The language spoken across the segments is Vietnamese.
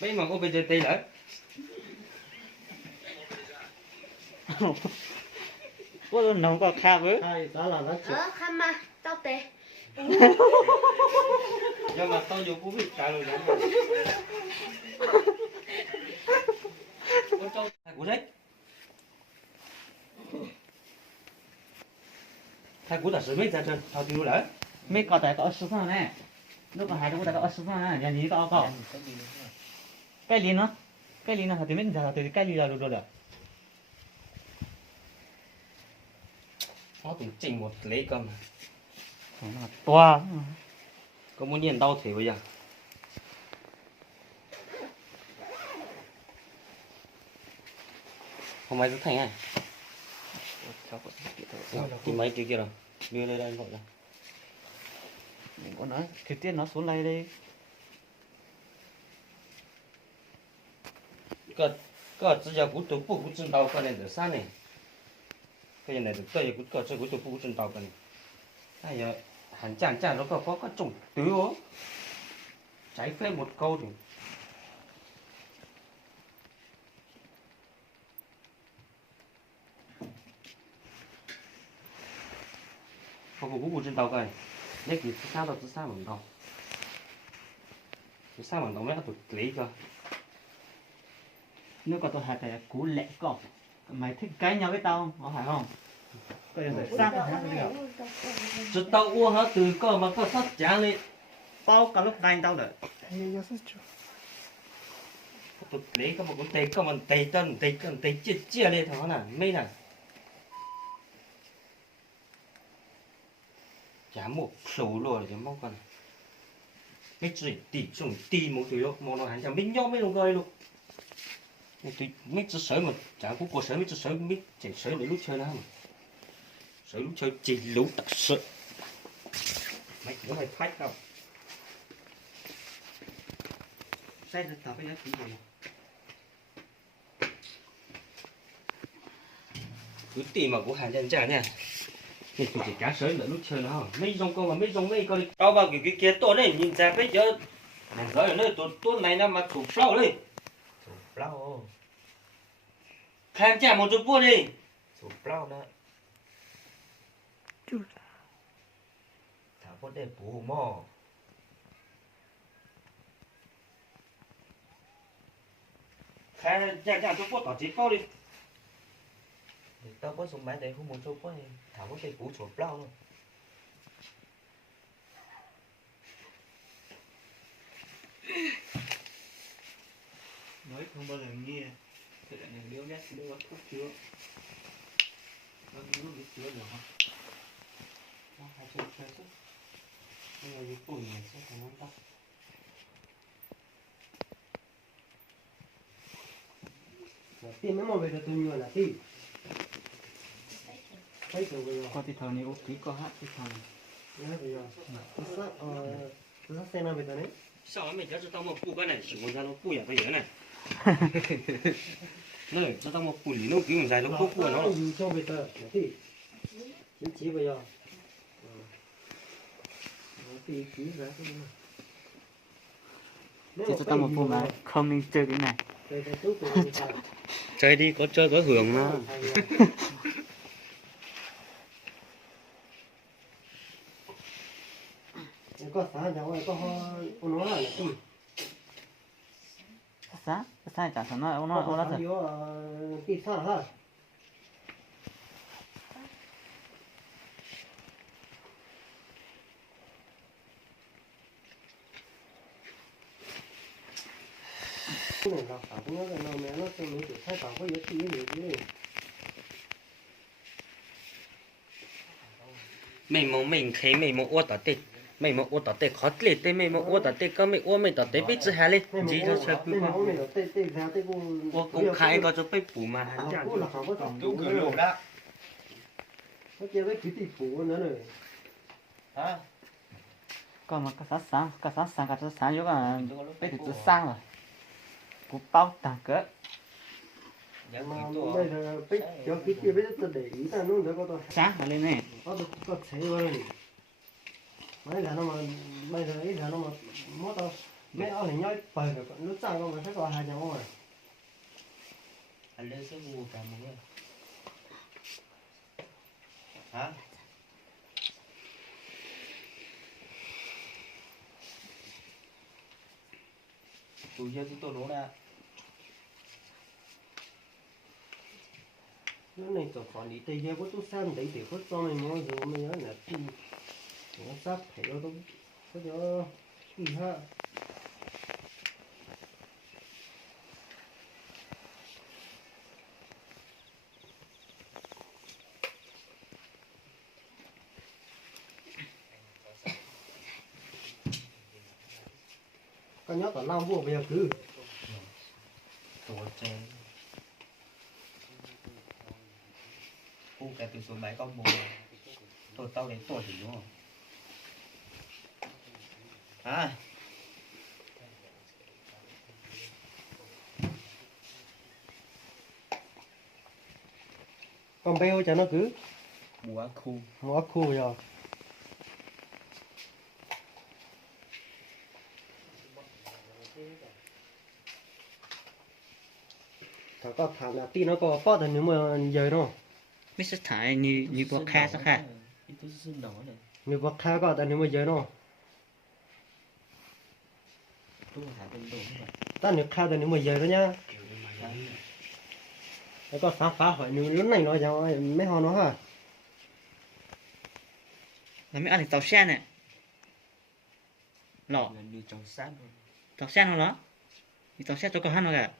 mấy mà ô bây giờ tây lại có luôn nấu có khác với hai đó là nó chụp khăm mà tao tê nhưng mà tao dùng cú vịt trả lời đúng con trâu của đấy thay cú là sớm mấy giờ trời thao tiêu lại mấy có tại có số phần này lúc mà hai đứa có số phần này nhà gì có cái gì nó thì mấy giờ thì cái gì là được rồi nó từng chỉnh một lấy cầm to có muốn nhìn đau thì bây giờ không ai cứ thành này thì mấy kia kia rồi đưa lên đây gọi là con nói thời tiết nó xuống đây đi cái只要骨头不正道个呢，就啥呢？cái này được tây cũng có chơi cũng tôi cũng chân tàu cái này, hay giờ hành trang nó có trồng tứ ó, trái phép một câu thì không cũng chân tàu cái, nhất thì sao đâu sao bằng đâu, sao bằng đâu mấy tụi lấy cơ, nếu có tôi hạt thì cú lẹ cỏ mày thích cái nhau với tao có phải không cái này sang chứ tao uống hết từ cơ mà có sót chán đi tao cả lúc này tao đợi tụi lấy có một cái tay có một tay chia lên thằng nào mấy này chả một sầu rồi chứ mong còn mấy chuyện tỉ một thứ lúc mong nó hành chẳng biết nhau mấy đồng coi luôn tôi mấy chú sới mà chả có cuộc sới mấy chú sới biết chỉ sới để lúc chơi nào mà sới lúc chơi chỉ lúc thật sự mấy nó hay phách đâu sai được tao cái gì cứ tìm mà của hàng chân trả nha thì chỉ cá sới để lúc chơi nào mấy dòng con mà mấy dòng mấy con tao vào cái kia tôi này nhìn ra bây giờ này rồi nơi tôi này nó mà thủ flow đi thủ flow hàng trả một chút buôn đi thủ flow đó thảo có để bù mò hàng trả chút buôn tao chỉ câu đi thì tao có dùng máy để không muốn chụp quá thảo có để bù thủ flow luôn nói không bao giờ nghe thế là đứa nhát đứa thuốc chữa nó biết chữa được không nó hay chơi chơi chứ bây giờ cái củi này sẽ phải nắm tóc tìm mấy món về tôi nhiều là gì thấy rồi có thì thằng này ok có hát thì thằng này bây giờ nó xem nào về tôi đấy sao mày cho tao một củ cái này chỉ muốn ra nó củ à bây giờ này này cho tao một củ lý nó kiểu mình dài nó củ của nó cho về tôi thì chỉ bây giờ thì chỉ ra cái này thì cho tao một phụ mà không nên chơi cái này chơi đi có chơi có hưởng mà có sáng chẳng qua có nó là gì sao chả sao nó thật cái sao hả này là phải nó cái nó mẹ nó tôi mới được thay tàu có giá trị nhiều chứ mình thấy mình một ô tạt tê mình một ô tạt tê khó lệ tê mình một ô tạt tê có mình ô mình tạt tê biết chứ hà lên gì cho chơi ô cũng khai có cho biết phủ mà hắn chẳng tôi cứ lổ đó nó chơi với cái tỷ phú nữa rồi hả còn mà cái sáng cái sáng yếu là cái từ sang rồi cú bao tàng cỡ mà bây giờ biết cho cái kia biết tôi để ý ta nó có tôi sáng là lên này có thấy rồi mấy là nó mà bây giờ ít là nó mà mất đâu mấy ông này nhói bời rồi nó sang con mà thấy có hai nhau rồi anh lên sẽ mua cả một người hả tụi giờ chúng tôi đổ ra nó này tổ còn đi tây có tôi sang đấy để có cho mình mua rồi mình nhớ là thì nó sắp phải nó có cho gì ha con nhóc còn lao vua bây giờ cứ tổ chơi u cả từ số máy con bồ tổ tao đến tổ thì đúng không à con beo cho nó cứ bùa khu ngó khu rồi thằng có thằng là tin nó có bót thì nếu mà giờ nó Mr. Thái như bọc kha sao kha tôi xin nói này nếu bót khá có thì nếu mà giờ nó tôi hả bên đồ như vậy ta nếu khá thì nếu mà giờ đó nhá nó có phá hỏi nếu lớn này nó cho mấy họ nó hả là mấy anh thì tàu xe nè lọ gần như trong sát luôn tàu xe nó đó thì tàu xe cho có hắn nó cả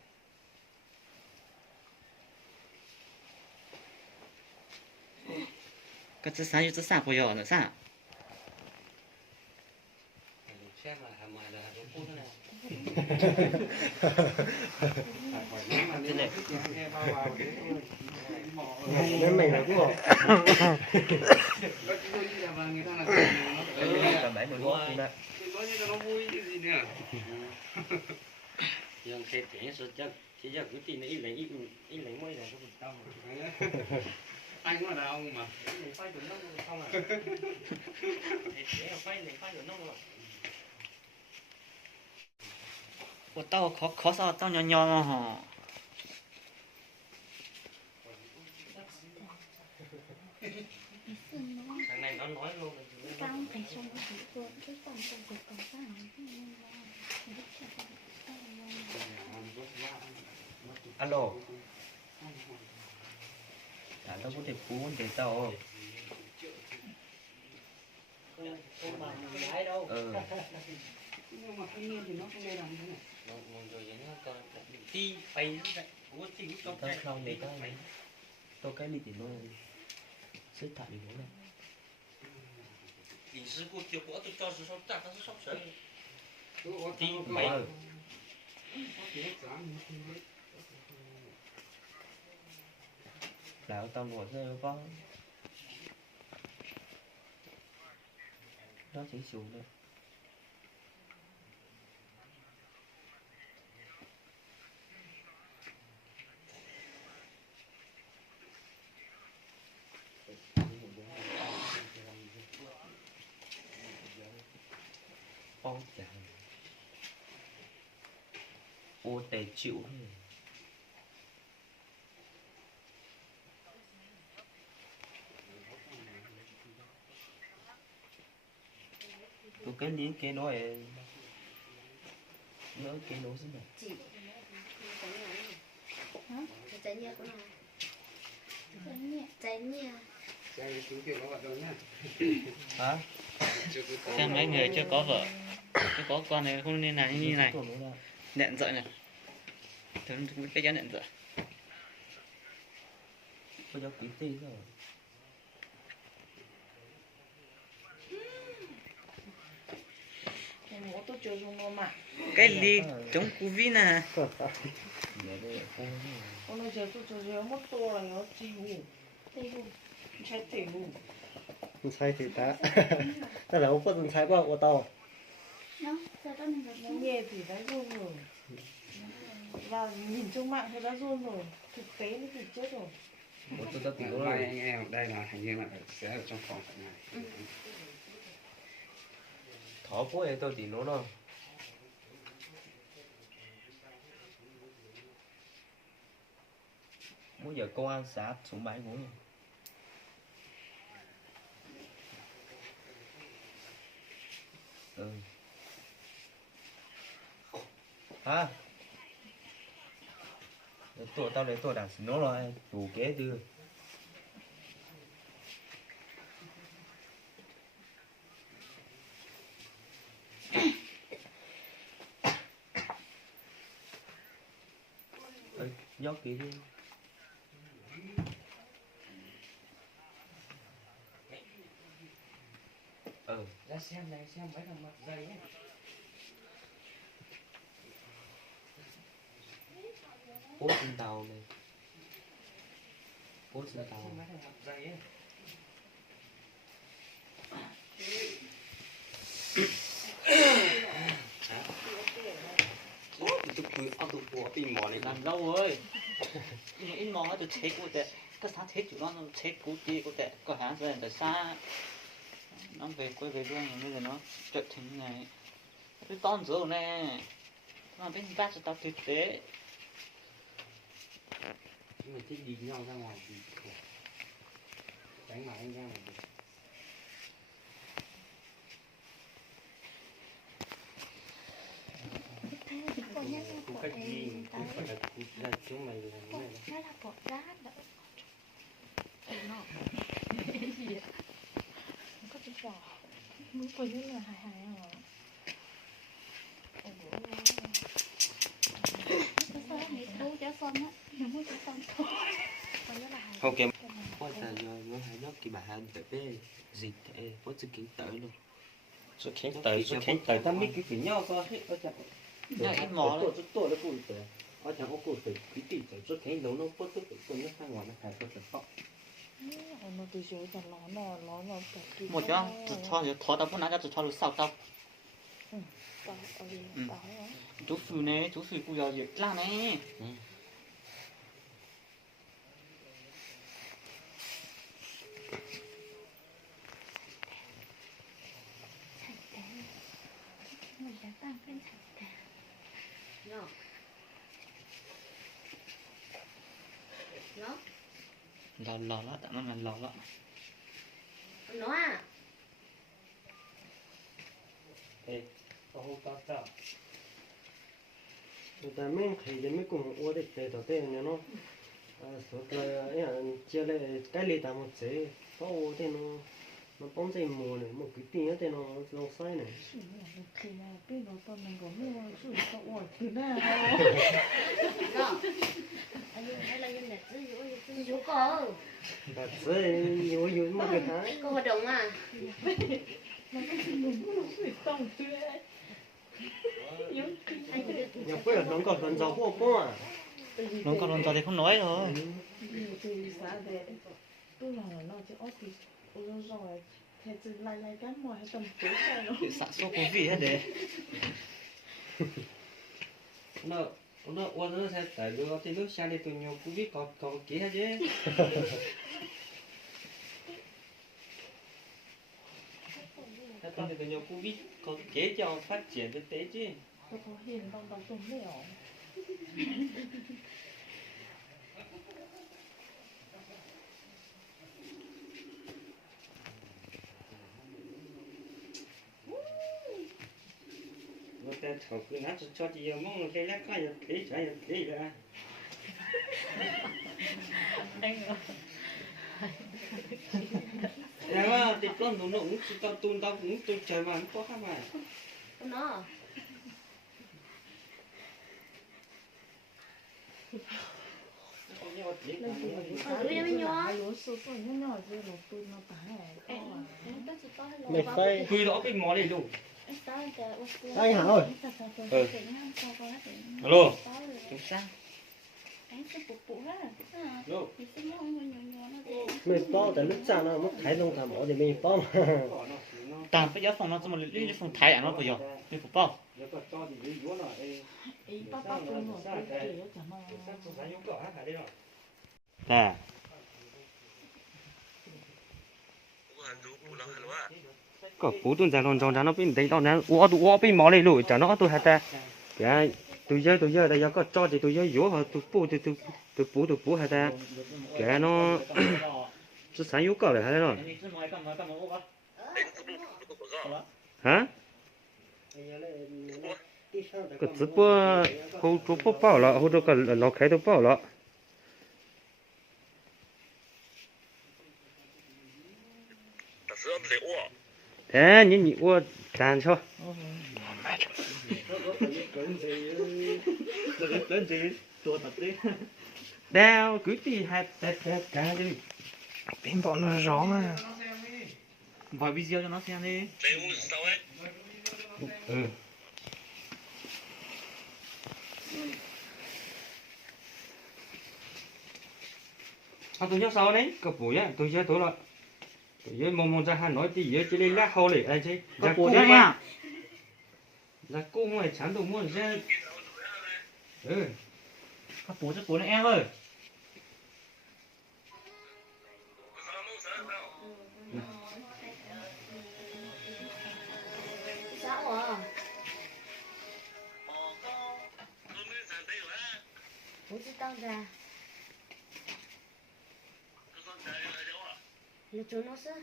cái thứ sáng thứ sáng bây giờ nữa sao xem là hàm ngoài là đúng phút này lớn này là cũng rồi cả bảy mươi lúa cũng đã nhưng khi tiền số chắc chỉ giờ cứ tin ít lấy mấy là có một trăm anh có đàn ông mà phai được nó không à phai được nó rồi của tao khó sao tao nhỏ nhỏ mà hả thằng này nó nói luôn tao phải xong cái gì luôn cái phần công việc còn sao alo à tao có thể phú vấn đề tao không bằng lái đâu nhưng mà thanh niên thì nó không nên làm thế này rồi nó còn ti bay của ti của tao không để tao cái ly thì nó xếp thẳng đi này thì sư cô chiều của tôi cho sự sống chắc nó sắp sửa ti bay lão tao ngồi xe có nó chỉ xuống đây ô chà ô tề chịu tôi cái lý cái đó là nhớ cái đó xin này chị hả trái nhia của nào trái nhia cái chú kia có vật đâu nhá hả xem mấy người chưa có vợ chưa có con này không nên làm như này nẹn dợi này thường cái giá nẹn dợi có cho quý tì rồi Ủa tôi chưa dùng nó mà cái ly chống covid nè con nói giờ tôi chưa dùng mất to là nó chịu chạy tiểu sai thì ta ta là ông có từng sai qua ô tô nó sao đó mình nó nhẹ thì đã run rồi và nhìn trong mạng thì đã run rồi thực tế nó thì chết rồi tôi đã tìm đây anh em đây là hình như là sẽ ở trong phòng này thỏ phố này tôi tìm nó đâu Bây giờ công an xã xuống bãi của mình. Ừ. Hả? Để tôi đặt nó rồi, đủ kế đưa. Gió kìa đi. Ra xem này xem mấy thằng mặt dày ấy. Bố trên tàu này. Bố trên tàu. Mấy thằng mặt dày ấy. Tôi bỏ tìm mỏ này. làm lâu ơi in mò tôi chết của tệ cái sáng chết chủ nó chết cú ti của tệ có hàng rồi tại xa nó về quay về luôn rồi bây giờ nó trở thành này cái con rồi nè nó bên bác cho tao thực tế Nhưng mà thích đi nhau ra ngoài thì khổ. Đánh mà anh ra ngoài được. Cũng cách gì cũng phải là ra chúng mày là cái này. Nó là bột rát đó. Nó có chút vỏ. Muốn quên những người hài hài không ạ? Cái sao này thú cho con á. Nó muốn cho con thôi. Còn nó là hài. Ok. Ôi trời ơi, mới hai nó kỳ bà hàng tới bê. Dịch thế, bố chứ kính tới luôn. Số khen tới ta biết cái nhau có hết ở chẳng. in mò đấy Tôi nó cũng tới. Ở chẳng có cụ tới cái tỷ tới số khen đấu nó có tôi nó sang ngoài nó phải có thể khóc. nó từ dưới còn nó cả một cho thọ tao muốn nói cho thọ được sao tao chú phụ nè chú phụ bây giờ gì la nè Mình đã tăng lên sạch cả. Nó lò đó tao nó là lò đó nó à Ê, tao không tao sao. người ta mới thấy thì mới cùng ô để để đầu tiên nha nó số là ấy chia lại cái lì tao một chế có ô thì nó bóng dây mùa này một cái tiền thì nó sai này thì là biết nó tao mình có mua sự tao ủi từ nào đó anh hay là nhân này giữ giữ cô và dây nhiều mà cái thái cô hoạt động à nó có sự muốn sự tông tươi nhập quê nó còn gần giàu vô à nó còn còn thì không nói rồi từ xã về tôi là nó chỉ ốp thì rồi thì từ lại cái mùa hay tầm tối rồi nó tự sản xuất cái gì hết đấy Nó nó sẽ tại vì thì nước sang đi tôi nhiều cũng biết có kỹ hết chứ. Thế con thì tôi nhiều cũng biết có kế cho phát triển kinh tế chứ. tôi có hiền đồng tùng nẻo Người ta thầu cứ nát cho chị mong cái lá coi kỹ chạy kỹ là. Dạ mà thì con nó cũng tao tuôn tao cũng tôi trời mà không có khác mà. nó lúa sụp rồi nhỏ rồi nó tôi nó tái này mày phải Quy đó cái mỏ này luôn. anh hả ơi Alo. chính xác Alo. mày to tại lúc cha nó mất thái lông thảm bỏ thì mình to mà tao bây giờ phòng nó chỉ một lý phòng thái à nó bây giờ đi phục bao Nếu có cho thì dưới nó ý bác tôi nó tôi kể cho nó nè có cú tuần dài lon tròn nó bên đây đó nè ủa bên mỏ này lùi cho nó tôi hạt ta cái tôi giờ đây có cho thì tôi giờ yếu họ tôi bù hay ta cái nó chỉ sáng yếu cỡ lại hay nó hả cái直播后主播报了，后头个老开都报了。哎，你我单车。Lớn gì tôi tập đi. Đeo cứ đi hai cái đi. Bên bọn nó rõ mà. Vài video cho nó xem đi. Ừ. À tôi nhớ sau đấy, cái buổi á, tôi nhớ tối rồi. Tôi nhớ mong ra Hà Nội thì nhớ chỉ lấy lá khô để anh chứ. Có buổi đấy nha. Ra cô ngoài chán đồ mua ra. Ừ. Các bố rất bố này em ơi. Sao à? Bố chỉ tao ra. Là chỗ nó sao?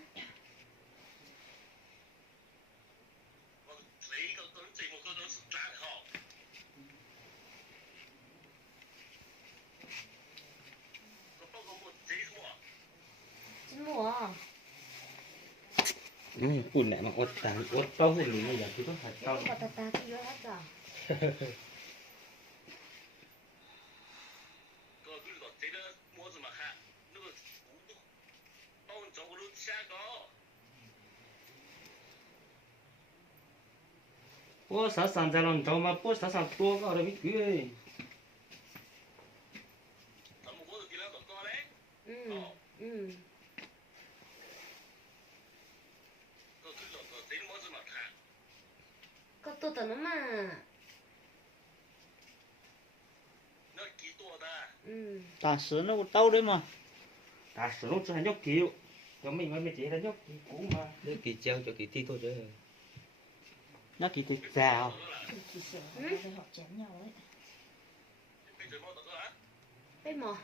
Chính mùa à? Buồn này mà ớt tàn ớt bao hồi lùi này giờ tôi có phải tao. Có ta ta cái vô hết rồi. Bố xã sản ra lòng trâu mà bố xã sản tua có được biết cười. Ừ. Có tôi tao nó mà. Ừ. Tà sứ nó cũng tao đấy mà. Ta sử dụng cho nhóc kiểu. Cho mình mới chỉ là nhóc cũ mà. Đứa kỳ treo cho kỳ thi thôi chứ. Nó kỳ tuyệt rào. Thì sợ họ phải học chém nhau ấy. Bây mò.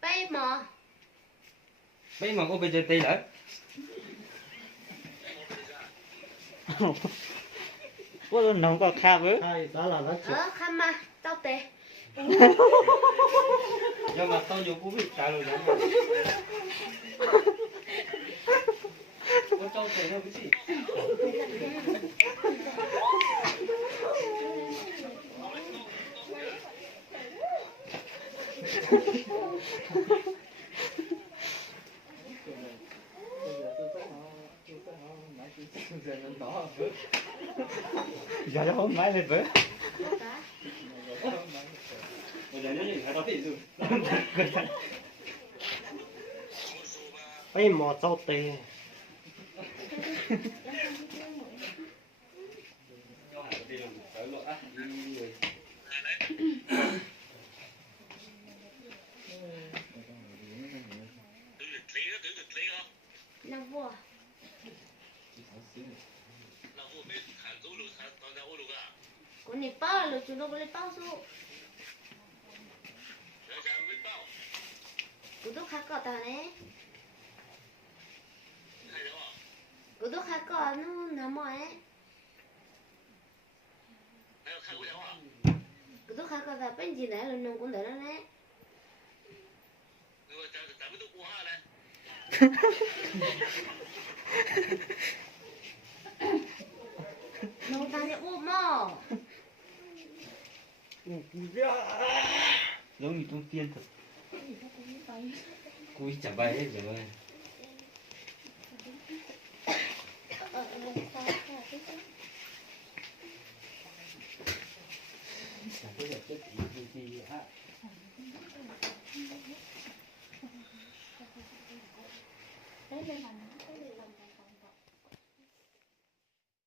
Bây mò. Bây mà có bây giờ tây lại. Có lần nóng có khác với. Hai đó là nó chỉ Khăm mà. Tao tè. Nhưng mà tao nhiều cú bị trả lời lắm. Có cho thầy đâu cái gì? Giờ nó không mãi lên với. Bây giờ nếu như phải đó thì rồi. bây mò trâu tê. Năm vua. Cô này bao là chúng nó có lấy bao số. Cô tôi khác cỏ ta này. Cô tôi khác cỏ nó nằm mỏi ấy. Cô tôi khác cỏ ta bên gì này là nông cũng đỡ nó đấy. Nông ta sẽ úp mò. Giống như tung tiên thật. Cúi chả bay hết rồi. Chả có được chất gì hả? Đấy, đây là nó, đây là